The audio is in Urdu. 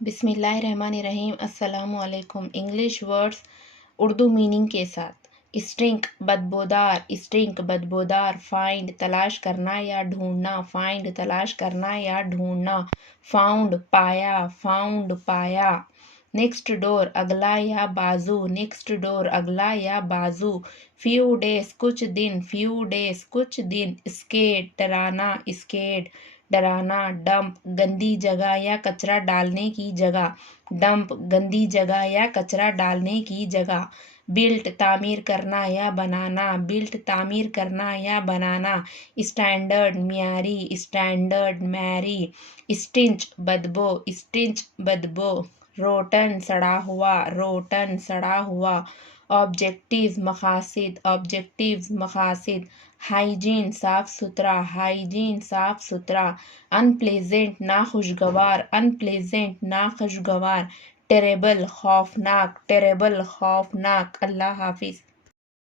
بسم اللہ الرحمن الرحیم۔ السلام علیکم۔ انگلش ورڈز اردو میننگ کے ساتھ۔ اسٹنک بدبودار، اسٹنک بدبودار۔ فائنڈ تلاش کرنا یا ڈھونڈنا، فائنڈ تلاش کرنا یا ڈھونڈنا۔ فاؤنڈ پایا، فاؤنڈ پایا۔ نیکسٹ ڈور اگلا یا بازو، نیکسٹ ڈور اگلا یا بازو۔ فیو ڈیز کچھ دن، فیو ڈیز کچھ دن۔ اسکیڈ ڈرانا، اسکیڈ ڈرانا۔ ڈمپ گندی جگہ یا کچرا ڈالنے کی جگہ، ڈمپ گندی جگہ یا کچرا ڈالنے کی جگہ۔ بلٹ تعمیر کرنا یا بنانا، بلٹ تعمیر کرنا یا بنانا۔ اسٹینڈرڈ معیاری، اسٹینڈرڈ معیاری۔ اسٹنچ بدبو، اسٹنچ بدبو۔ روٹن سڑا ہوا، روٹن سڑا ہوا۔ آبجیکٹیوز مقاصد، آبجیکٹیوز مقاصد۔ ہائیجین صاف ستھرا، ہائیجین صاف ستھرا۔ انپلیزنٹ ناخوشگوار، انپلیزنٹ ناخوشگوار۔ ٹیریبل خوفناک، ٹیریبل خوفناک۔ اللہ حافظ۔